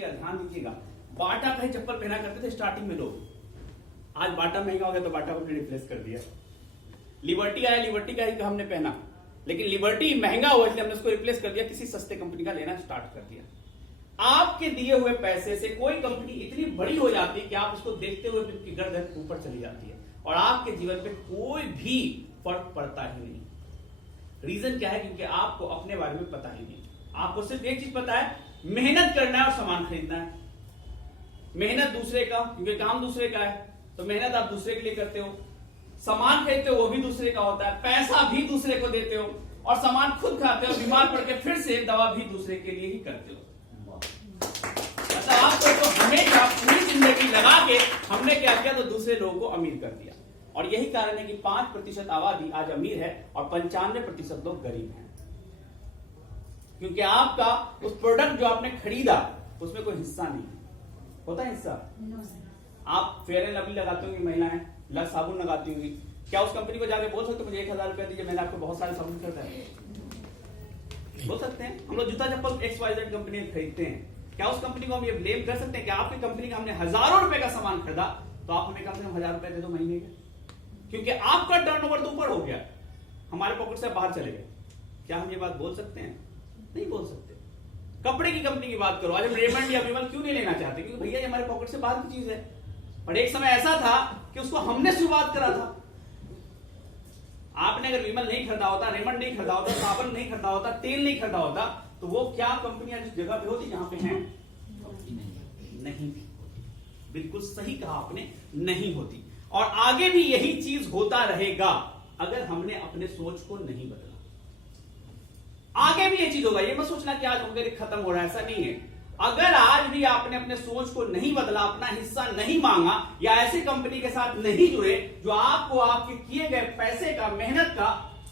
देखिएगा, ध्यान दीजिएगा, बाटा का ही चप्पल पहना करते थे स्टार्टिंग में लोग। आज बाटा महंगा हो गया तो बाटा को हमने रिप्लेस कर दिया। लिबर्टी आया, लिबर्टी का ही हमने पहना, लेकिन लिबर्टी महंगा हुआ इसलिए हमने उसको रिप्लेस कर दिया, किसी सस्ते कंपनी का लेना स्टार्ट कर दिया। आपके दिए हुए पैसे से कोई कंपनी इतनी बड़ी हो जाती है कि आप उसको देखते हुए उसकी गर्दन ऊपर चली जाती है और आपके जीवन पे कोई भी फर्क पड़ता ही नहीं। रीजन क्या है? क्योंकि आपको अपने बारे में पता ही नहीं। आपको सिर्फ एक चीज पता है, मेहनत करना है और सामान खरीदना है। मेहनत दूसरे का, क्योंकि काम दूसरे का है तो मेहनत आप दूसरे के लिए करते हो, सामान खरीदते हो वो भी दूसरे का होता है, पैसा भी दूसरे को देते हो और सामान खुद खाते हो, बीमार पड़ के फिर से दवा भी दूसरे के लिए ही करते हो। मतलब आपको तो हमेशा पूरी जिंदगी लगा के हमने क्या किया, तो दूसरे लोगों को अमीर कर दिया। और यही कारण है कि 5% आबादी आज अमीर है और 95% लोग गरीब हैं, क्योंकि आपका उस प्रोडक्ट जो आपने खरीदा उसमें कोई हिस्सा नहीं होता है। हिस्सा आप फेयर एंड लवली लगाती होंगी महिलाएं, लक्स साबुन लगाती होंगी, क्या उस कंपनी को जाके बोल सकते मुझे 1000 रुपया दीजिए, मैंने आपको बहुत सारे साबुन खरीदा है? बोल सकते हैं? हम लोग जूता चप्पल XYZ कंपनी खरीदते हैं, क्या उस कंपनी को हम ये ब्लेम कर सकते हैं कि आपकी कंपनी का हमने हजारों रुपए का सामान खरीदा तो आप हमें कम से कम 1000 रुपए दे दो महीने के, क्योंकि आपका टर्नओवर तो ऊपर हो गया, हमारे पॉकेट से बाहर चले गए। क्या हम ये बात बोल सकते हैं? नहीं बोल सकते। कपड़े की कंपनी की बात करो, आज हम रेमंड या विमल क्यों नहीं लेना चाहते? क्योंकि भैया ये हमारे पॉकेट से बाहर की चीज है। और एक समय ऐसा था कि उसको हमने शुरुआत करा था। आपने अगर विमल नहीं खरीदा होता, रेमंड नहीं खरीदा होता, साबुन नहीं खरीदा होता, तेल नहीं खरीदा होता, तो वो क्या कंपनियां जिस जगह पे होती जहां पे हैं नहीं भी। बिल्कुल सही कहा आपने, नहीं होती। और आगे भी यही चीज होता रहेगा अगर हमने अपने सोच को नहीं बदला। आगे भी ये चीज होगा, ये मत सोचना कि आज होकर खत्म हो रहा है, ऐसा नहीं है। अगर आज भी आपने अपने सोच को नहीं बदला, अपना हिस्सा नहीं मांगा या ऐसी कंपनी के साथ नहीं जुड़े जो आपको आपके किए गए पैसे का, मेहनत का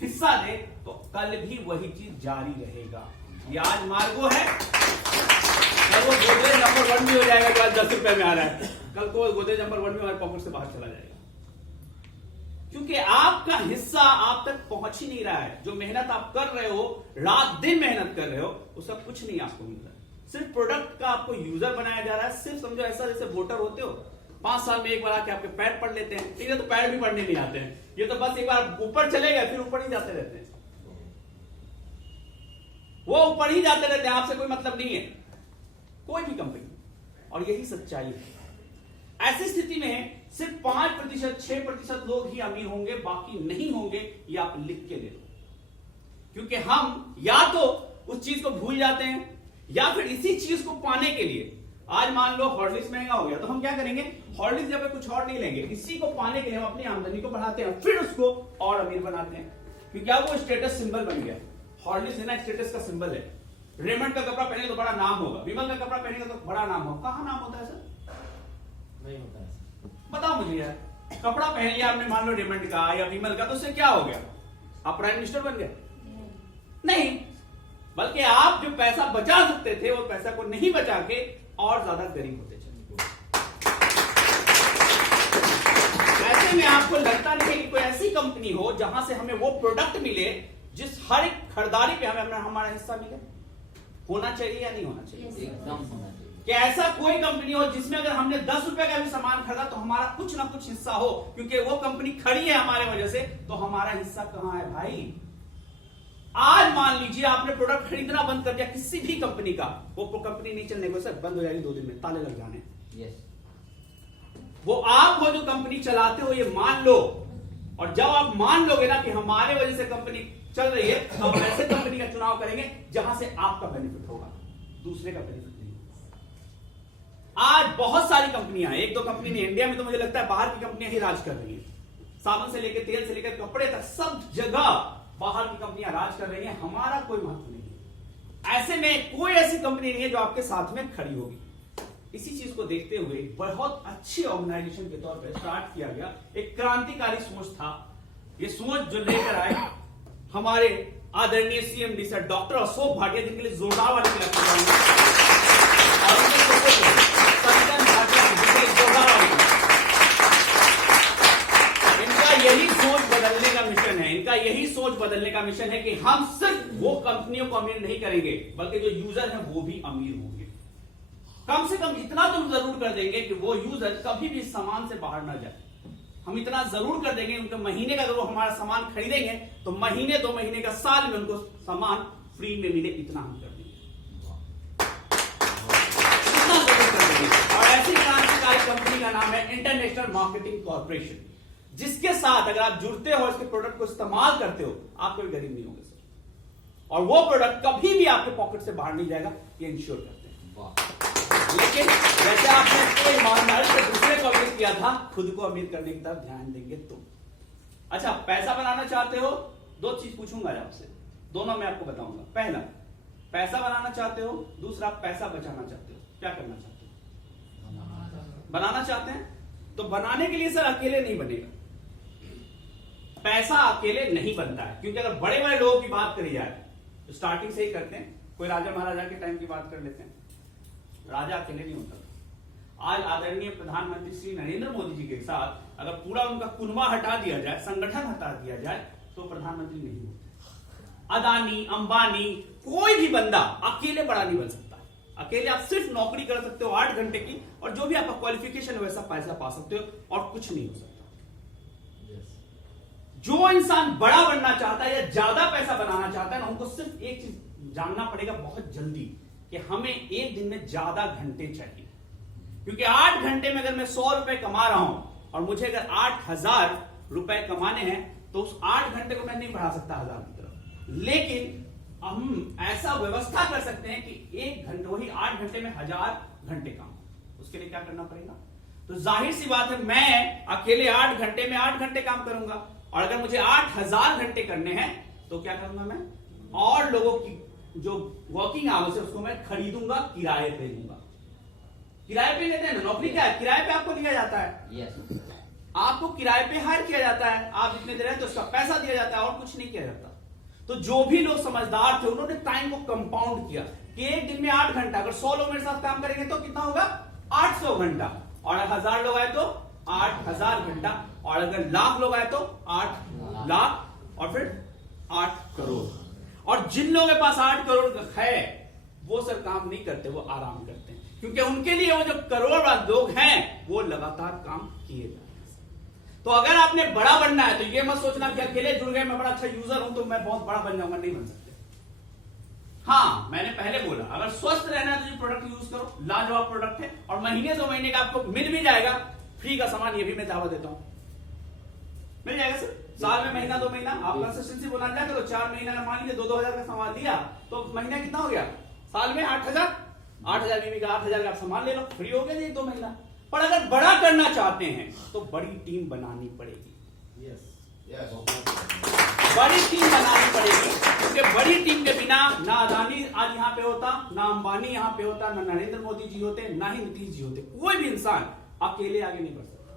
हिस्सा दे, तो कल भी वही चीज जारी रहेगा। ये आज मार्गो है, कल वो गोदरेज नंबर 1 भी हो जाएगा जो आज 10 रुपए में आ रहा है, कल को गोदरेज नंबर 1 भी हमारे पॉकेट से बाहर चला जाएगा, क्योंकि आपका हिस्सा आप तक पहुंच ही नहीं रहा है। जो मेहनत आप कर रहे हो, रात दिन मेहनत कर रहे हो, उसका कुछ नहीं आपको मिल रहा है। सिर्फ प्रोडक्ट का आपको यूजर बनाया जा रहा है। सिर्फ समझो ऐसा जैसे वोटर होते हो, 5 साल में एक बार आके आपके पैर पढ़ लेते हैं। ठीक है, तो पैर भी पढ़ने नहीं आते हैं, ये तो बस एक बार ऊपर चले गए फिर ऊपर ही जाते रहते हैं, वो ऊपर ही जाते रहते हैं, आपसे कोई मतलब नहीं है कोई भी कंपनी। और यही सच्चाई है। ऐसी स्थिति में सिर्फ 5%, 6% लोग ही अमीर होंगे, बाकी नहीं होंगे। ये आप लिख के ले लो, क्योंकि हम या तो उस चीज को भूल जाते हैं या फिर इसी चीज को पाने के लिए, आज मान लो हॉर्लिक्स महंगा हो गया तो हम क्या करेंगे, हॉर्लिक्स जब कुछ और नहीं लेंगे, इसी को पाने के लिए हम अपनी आमदनी को बढ़ाते हैं, फिर उसको और अमीर बनाते हैं, क्योंकि अब वो स्टेटस सिंबल बन गया। हॉर्लिक्स है ना, स्टेटस का सिंबल है। रेमंड का कपड़ा पहने तो बड़ा नाम होगा, विमल का कपड़ा पहनेगा तो बड़ा नाम होगा। कहां नाम होता है सर? नहीं होता है। बताओ मुझे यार, कपड़ा पहन लिया आपने मान लो रेमंड का या विमल का, तो उससे क्या हो गया? आप प्राइम मिनिस्टर बन गए? नहीं, बल्कि आप जो पैसा बचा सकते थे वो पैसा को नहीं बचा के और ज्यादा गरीब होते चले। ऐसे में आपको लगता नहीं है कि कोई ऐसी कंपनी हो जहां से हमें वो प्रोडक्ट मिले जिस हर एक खरीदारी पे हमें हमारा हिस्सा मिले। होना चाहिए या नहीं होना चाहिए? एकदम होना चाहिए। कि ऐसा कोई कंपनी हो जिसमें अगर हमने 10 रुपए का भी सामान खरीदा तो हमारा कुछ ना कुछ हिस्सा हो, क्योंकि वो कंपनी खड़ी है हमारे वजह से, तो हमारा हिस्सा कहां है भाई? आज मान लीजिए आपने प्रोडक्ट खरीदना बंद कर दिया किसी भी कंपनी का, वो कंपनी नहीं चलने को सर बंद हो जाएगी 2 दिन में, ताले लग जाने। वो आप वो जो कंपनी चलाते हो ये मान लो, और जब आप मान लोगे ना कि हमारे वजह से कंपनी चल रही है, तो हम ऐसे कंपनी का चुनाव करेंगे जहां से आपका बेनिफिट होगा, दूसरे का बेनिफिट नहीं। आज बहुत सारी कंपनियां, 1-2 कंपनी नहीं, इंडिया में तो मुझे लगता है बाहर की कंपनियां ही राज कर रही है। साबुन से लेकर, तेल से लेकर, कपड़े तक, सब जगह बाहर की कंपनियां राज कर रही हैं, हमारा कोई महत्व नहीं है। ऐसे में कोई ऐसी कंपनी नहीं है जो आपके साथ में खड़ी होगी। इसी चीज को देखते हुए बहुत अच्छी ऑर्गेनाइजेशन के तौर पर स्टार्ट किया गया, एक क्रांतिकारी सोच था। ये सोच जो लेकर आए हमारे आदरणीय CMD sir doctor Ashok Bhatia, जिनके लिए जोरदार वाले इनका यही सोच बदलने का मिशन है। इनका यही सोच बदलने का मिशन है कि हम सिर्फ वो कंपनियों को अमीर नहीं करेंगे, बल्कि जो यूजर हैं वो भी अमीर होंगे। कम से कम इतना तो जरूर कर देंगे कि वो यूजर कभी भी सामान से बाहर ना जाए। हम इतना जरूर कर देंगे उनके महीने का, अगर वो हमारा सामान खरीदेंगे तो महीने 2 महीने का, साल में उनको सामान फ्री में मिले, इतना हम कर देंगे, इतना जरूर कर देंगे। और ऐसी क्रांतिकारी कंपनी का नाम है इंटरनेशनल मार्केटिंग कॉर्पोरेशन, जिसके साथ अगर आप जुड़ते हो, इसके प्रोडक्ट को इस्तेमाल करते हो, आप कोई गरीब नहीं होंगे सर। और वो प्रोडक्ट कभी भी आपके पॉकेट से बाहर नहीं जाएगा, ये इंश्योर करते हैं। लेकिन जैसे आपने कोई ईमानदारी से दूसरे को अमीर किया था, खुद को अमीर करने की तरफ ध्यान देंगे तो। अच्छा, पैसा बनाना चाहते हो, 2 चीज पूछूंगा आपसे, दोनों मैं आपको बताऊंगा। पहला, पैसा बनाना चाहते हो, दूसरा पैसा बचाना चाहते हो। क्या करना चाहते हो? बनाना चाहते हैं तो बनाने के लिए सर अकेले नहीं बनेगा, पैसा अकेले नहीं बनता है। क्योंकि अगर बड़े बड़े लोगों की बात करी जाए तो स्टार्टिंग से ही करते हैं, कोई राजा महाराजा के टाइम की बात कर लेते हैं, राजा अकेले नहीं होता। आज आदरणीय प्रधानमंत्री श्री नरेंद्र मोदी जी के साथ अगर पूरा उनका कुनबा हटा दिया जाए, संगठन हटा दिया जाए, तो प्रधानमंत्री नहीं होते। अदानी, अंबानी, कोई भी बंदा अकेले बड़ा नहीं बन सकता। अकेले आप सिर्फ नौकरी कर सकते हो 8 घंटे की, और जो भी आपका क्वालिफिकेशन है वैसा पैसा पा सकते हो, और कुछ नहीं हो सकता। जो इंसान बड़ा बनना चाहता है या ज्यादा पैसा बनाना चाहता है ना, उनको सिर्फ एक चीज जानना पड़ेगा बहुत जल्दी, कि हमें एक दिन में ज्यादा घंटे चाहिए। क्योंकि 8 घंटे में अगर मैं 100 रुपए कमा रहा हूं, और मुझे अगर 8000 रुपए कमाने हैं, तो उस 8 घंटे को मैं नहीं बढ़ा सकता 1000 की तरफ। लेकिन हम ऐसा व्यवस्था कर सकते हैं कि 1 घंटे, वही 8 घंटे में 1000 घंटे काम। उसके लिए क्या करना पड़ेगा? तो जाहिर सी बात है, मैं अकेले 8 घंटे में 8 घंटे काम करूंगा, और अगर मुझे 8000 घंटे करने हैं तो क्या करूंगा मैं? और लोगों की जो वर्किंग आवर्स है उसको मैं खरीदूंगा, किराए पे दूंगा। किराए पे लेते हैं ना, नौकरी क्या है? किराए पे आपको दिया जाता है। आपको किराए पे हायर किया जाता है, आप जितने देर रहते तो उसका पैसा दिया जाता है, और कुछ नहीं किया जाता। तो जो भी लोग समझदार थे, उन्होंने टाइम को कंपाउंड किया कि एक दिन में 8 घंटा, अगर 100 लोग मेरे साथ काम करेंगे तो कितना होगा? 800 घंटा, और 1000 लोग आए तो 8000 घंटा, और अगर लाख लोग आए तो 8 लाख, और फिर 8 करोड़। और जिन लोगों के पास 8 करोड़ है, वो सर काम नहीं करते, वो आराम करते हैं, क्योंकि उनके लिए वो जो करोड़ लोग हैं वो लगातार काम किए जा रहे हैं। तो अगर आपने बड़ा बनना है तो ये मत सोचना कि अकेले जुड़ गए, मैं बड़ा अच्छा यूजर हूं तो मैं बहुत बड़ा बन जाऊंगा। नहीं बन सकते। हाँ, मैंने पहले बोला, अगर स्वस्थ रहना है तो ये प्रोडक्ट यूज करो, लाजवाब प्रोडक्ट है, और महीने 2 महीने का आपको मिल भी जाएगा फ्री का सामान। ये भी मैं दावा देता हूं, मिल जाएगा सर। साल में महीना 2 महीना आप कंसिस्टेंसी बना लिया करो। 4 महीना में मान लीजिए 2-2000 का सामान लिया, तो महीना कितना हो गया? साल में 8000 बीवी का 8000 का आप सामान ले लो, फ्री हो गया जी 2 महीना। पर अगर बड़ा करना चाहते हैं तो बड़ी टीम बनानी पड़ेगी। बड़ी टीम बनानी पड़ेगी, क्योंकि बड़ी टीम के बिना ना अदानी आज यहाँ पे होता, ना अंबानी यहाँ पे होता, ना नरेंद्र मोदी जी होते, ना ही नीतीश जी होते। कोई भी इंसान अकेले आगे नहीं बढ़ सकता।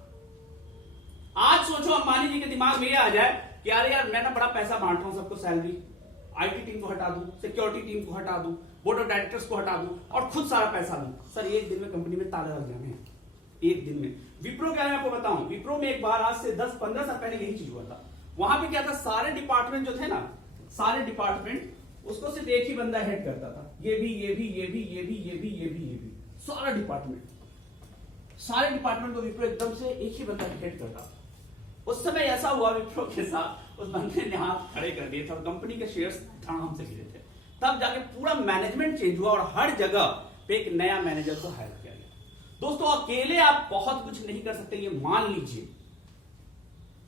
आज सोचो अंबानी जी के दिमाग में ये आ जाए कि अरे यार मैं ना बड़ा पैसा बांट रहा हूं सबको, सैलरी, आईटी टीम को हटा दूं, सिक्योरिटी टीम को हटा दूं, बोर्ड ऑफ डायरेक्टर्स को हटा दूं, और खुद सारा पैसा दूं। सर एक दिन में कंपनी में ताले लग जाने हैं, एक दिन में। विप्रो क्या मैं आपको बताऊं, विप्रो में एक बार आज से 10-15 साल पहले यही चीज हुआ था। वहां पे क्या था, सारे डिपार्टमेंट जो थे ना, सारे डिपार्टमेंट उसको सिर्फ एक ही बंदा हेड करता था। ये भी, ये भी, ये भी, ये भी, ये भी, ये भी, ये भी, सारा डिपार्टमेंट, सारे डिपार्टमेंट को विप्रो एकदम से एक ही बंदा हेड करता था। उस समय ऐसा हुआ विप्रो के साथ, उस बंदे ने हाथ खड़े कर दिए थे और कंपनी के शेयर्स धड़ाम से गिरे थे। तब जाके पूरा मैनेजमेंट चेंज हुआ और हर जगह पे एक नया मैनेजर को हायर किया गया। दोस्तों, अकेले आप बहुत कुछ नहीं कर सकते, ये मान लीजिए।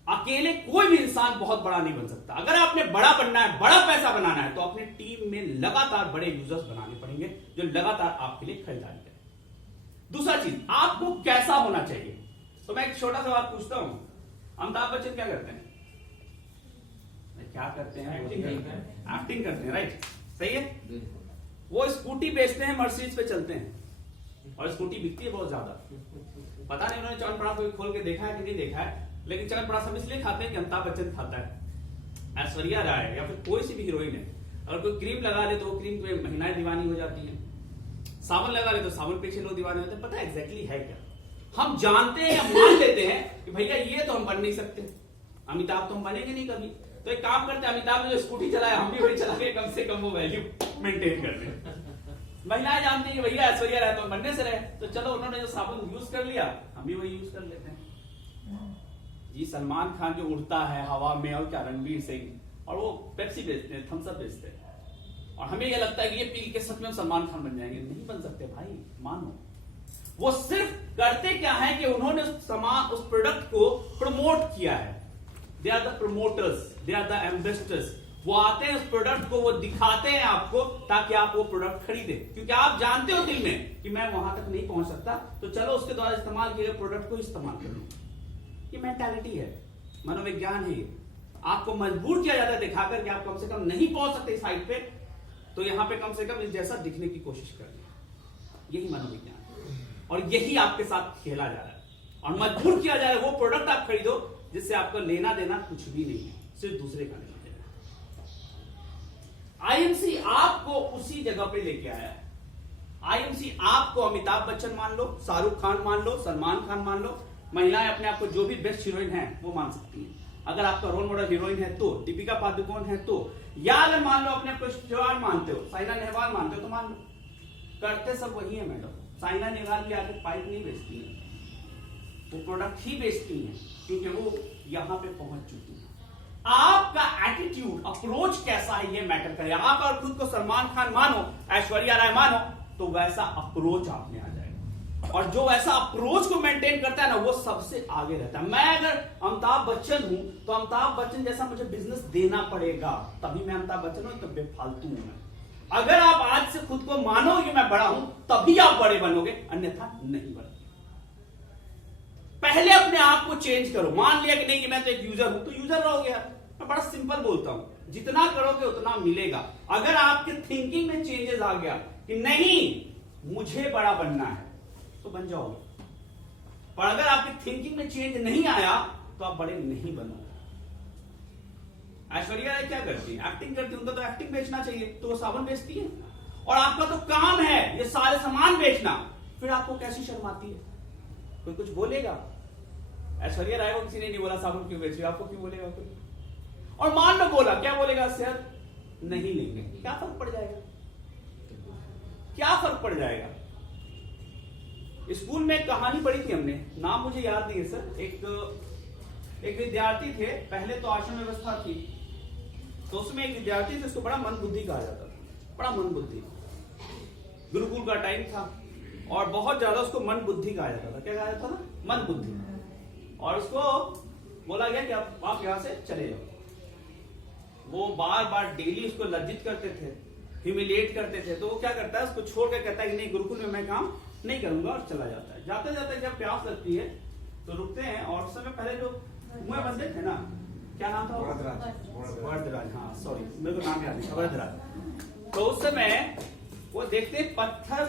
अकेले कोई भी इंसान बहुत बड़ा नहीं बन सकता। अगर आपने बड़ा बनना है, बड़ा पैसा बनाना है, तो अपने टीम में लगातार बड़े यूजर्स बनाने पड़ेंगे जो लगातार आपके लिए खरीदारी करें। दूसरा चीज, आपको कैसा होना चाहिए। तो मैं एक छोटा सा बात पूछता हूं, अमिताभ बच्चन क्या करते हैं? क्या करते हैं? एक्टिंग करते हैं, राइट? सही है। वो स्कूटी बेचते हैं, मर्सिडीज पे चलते हैं, और स्कूटी बिकती है बहुत ज्यादा। पता नहीं उन्होंने च्यवनप्राश को खोल के देखा है कि नहीं देखा है, लेकिन च्यवनप्राश हम इसलिए खाते हैं कि अमिताभ बच्चन खाता है, ऐश्वर्या राय या फिर कोई सी भी हीरोइन है, अगर कोई क्रीम लगा ले तो वो क्रीम पे महिलाएं दीवानी हो जाती हैं, साबुन लगा ले तो साबुन पीछे लोग दीवाने होते हैं। पता है एग्जैक्टली है क्या? हम जानते हैं या मान लेते हैं कि भैया ये तो हम बन नहीं सकते, अमिताभ तो हम बनेंगे नहीं कभी। तो एक काम करते हैं, अमिताभ ने जो स्कूटी चलाया हम भी वही चला के कम से कम वो वैल्यू मेंटेन कर लें। महिलाएं जानती हैं कि भैया ऐश्वर्या राय तो बनने से रहे, तो चलो उन्होंने जो साबुन यूज कर लिया हम भी वही यूज कर लेते हैं। जी सलमान खान जो उड़ता है हवा में, और क्या रणवीर सिंह, और वो पेप्सी बेचते हैं, थम्स अप बेचते हैं, और हमें यह लगता है कि ये पी के सच में सलमान खान बन जाएंगे। नहीं बन सकते भाई, मानो। वो सिर्फ करते क्या है कि उन्होंने उस प्रोडक्ट को प्रमोट किया है। They are the promoters, they are the ambassadors. वो आते हैं उस प्रोडक्ट को, वो दिखाते हैं आपको ताकि आप वो प्रोडक्ट खरीदे, क्योंकि आप जानते हो दिल में कि मैं वहां तक नहीं पहुंच सकता, तो चलो उसके द्वारा इस्तेमाल किए गए प्रोडक्ट को इस्तेमाल कर लो। ये मेंटालिटी है, मनोविज्ञान है। आपको मजबूर किया जाता है दिखाकर कि आप कम से कम नहीं पहुंच सकते इस हाइट पे, तो यहां पे कम से कम इस जैसा दिखने की कोशिश करनी। यही मनोविज्ञान है, और यही आपके साथ खेला जा रहा है, और मजबूर किया जा रहा है वो प्रोडक्ट आप खरीदो जिससे आपको लेना देना कुछ भी नहीं है, सिर्फ दूसरे का लेना देना। आईएमसी आपको उसी जगह पे लेके आया है। आईएमसी आपको अमिताभ बच्चन मान लो, शाहरुख खान मान लो, सलमान खान मान लो, महिलाएं अपने आप को जो भी बेस्ट हीरोइन है वो मान सकती हैं। अगर आपका रोल मॉडल हीरोइन है तो दीपिका पादुकोण है तो, या अगर मान लो अपने आप को मानते हो, साइना नेहवाल मानते हो तो मान लो। करते सब वही है मैडम। साइना नेहवाल भी आके पाइप नहीं बेचती है, वो प्रोडक्ट ही बेचती है, क्योंकि वो यहां पे पहुंच चुकी है। आपका एटीट्यूड, अप्रोच कैसा है ये मैटर करेगा। आप अगर खुद को सलमान खान मानो, ऐश्वर्या राय मानो, तो वैसा अप्रोच आप में आ जाएगा, और जो वैसा अप्रोच को मेंटेन करता है ना, वो सबसे आगे रहता है। मैं अगर अमिताभ बच्चन हूं तो अमिताभ बच्चन जैसा मुझे बिजनेस देना पड़ेगा, तभी मैं अमिताभ बच्चन हूं, तो बेफालतू हूं मैं। अगर आप आज से खुद को मानो कि मैं बड़ा हूं, तभी आप बड़े बनोगे, अन्यथा नहीं बनोगे। पहले अपने आप को चेंज करो। मान लिया कि नहीं कि मैं तो एक यूजर हूं, तो यूजर रहोगे यार। मैं बड़ा सिंपल बोलता हूं, जितना करोगे उतना मिलेगा। अगर आपके थिंकिंग में चेंजेस आ गया कि नहीं मुझे बड़ा बनना है, तो बन जाओगे। पर अगर आपकी थिंकिंग में चेंज नहीं आया तो आप बड़े नहीं बनोगे। ऐश्वर्या राय क्या करती है? एक्टिंग करती है, उनका तो एक्टिंग बेचना चाहिए, तो वो साबुन बेचती है। और आपका तो काम है ये सारे सामान बेचना, फिर आपको कैसी शर्म आती है? कोई कुछ बोलेगा? ऐश्वर्या राय को किसी ने नहीं बोला साबुन क्यों बेच रही, आपको क्यों बोलेगा कोई? और मान लो बोला, क्या बोलेगा? सेहत नहीं लेंगे, क्या फर्क पड़ जाएगा? क्या फर्क पड़ जाएगा? स्कूल में एक कहानी पढ़ी थी हमने, नाम मुझे याद नहीं है सर। एक विद्यार्थी थे, पहले तो आश्रम व्यवस्था थी, तो उसमें एक विद्यार्थी थे, उसको बड़ा मंद बुद्धि कहा जाता था, बड़ा मंद बुद्धि। गुरुकुल का टाइम था और बहुत ज्यादा उसको मंद बुद्धि कहा जाता था। क्या कहा जाता था? मंद बुद्धि। और उसको बोला गया कि आप यहां से चले जाओ। वो बार बार डेली उसको लज्जित करते थे, ह्यूमिलिएट करते थे, तो वो क्या करता है, उसको छोड़ कर कहता है कि नहीं गुरुकुल में मैं काम नहीं करूंगा, और चला जाता है। जाते जाते जब प्यास लगती है तो रुकते हैं, और उस समय पहले जो कुएं बंदे थे ना, क्या नाम था? वरदराज। हाँ सॉरी, मेरे को नाम याद नहीं, वरदराज। तो उस समय वो देखते पत्थर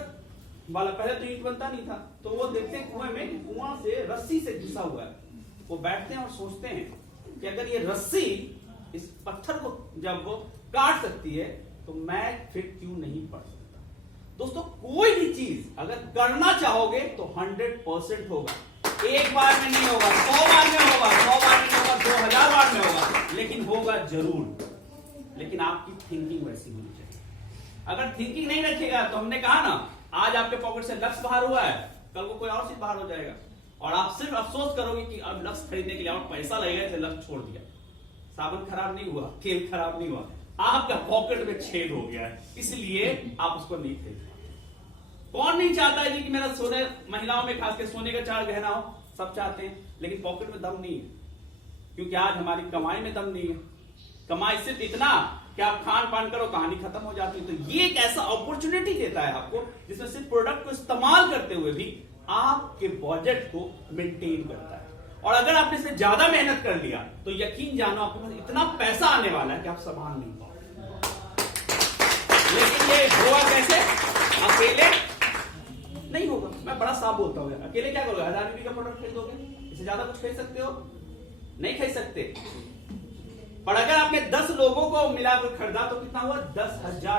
वाला, पहले तो ईंट बनता नहीं था, तो वो देखते हैं कुएं में, कुआं से रस्सी से घिसा हुआ है। वो बैठते हैं और सोचते हैं कि अगर ये रस्सी इस पत्थर को जब वो काट सकती है, तो मैं फिर क्यों नहीं पढ़ सकता। दोस्तों कोई भी चीज अगर करना चाहोगे तो 100% होगा। एक बार में नहीं होगा, 100 बार में होगा, 100 बार में नहीं होगा, 2000 बार में होगा, लेकिन होगा जरूर। लेकिन आपकी थिंकिंग वैसी होनी चाहिए। अगर थिंकिंग नहीं रखेगा, तो हमने कहा ना, आज आपके पॉकेट से लक्ष्य बाहर हुआ है, कल को कोई और चीज बाहर हो जाएगा, और आप सिर्फ अफसोस करोगे कि अब लक्ष्य खरीदने के लिए और पैसा लगेगा, इसलिए लक्ष्य छोड़ दिया। साबुन खराब नहीं हुआ, तेल खराब नहीं हुआ, आपका पॉकेट में छेद हो गया है, इसलिए आप उसको नहीं खरीद। कौन नहीं चाहता है कि मेरा सोने, महिलाओं में खासकर सोने का चार गहना हो, सब चाहते हैं, लेकिन पॉकेट में दम नहीं है, क्योंकि आज हमारी कमाई में दम नहीं है। कमाई सिर्फ इतना कि आप खान पान करो, कहानी खत्म हो जाती है। तो ये एक ऐसा अपॉर्चुनिटी देता है आपको, जिसमें सिर्फ प्रोडक्ट को इस्तेमाल करते हुए भी आपके बजट को मेंटेन करता है। और अगर आपने इससे ज्यादा मेहनत कर लिया, तो यकीन जानो आपके पास इतना पैसा आने वाला है कि आप संभाल नहीं पाओगे। लेकिन ये होगा कैसे? अकेले नहीं होगा। मैं बड़ा साफ बोलता हूँ, अकेले क्या करोगे? 1000 रुपये का प्रोडक्ट खरीदोगे? इससे ज्यादा कुछ खरीद सकते हो? नहीं खरीद सकते। पर अगर आपने 10 लोगों को मिलाकर खरीदा तो कितना हुआ? 10,000।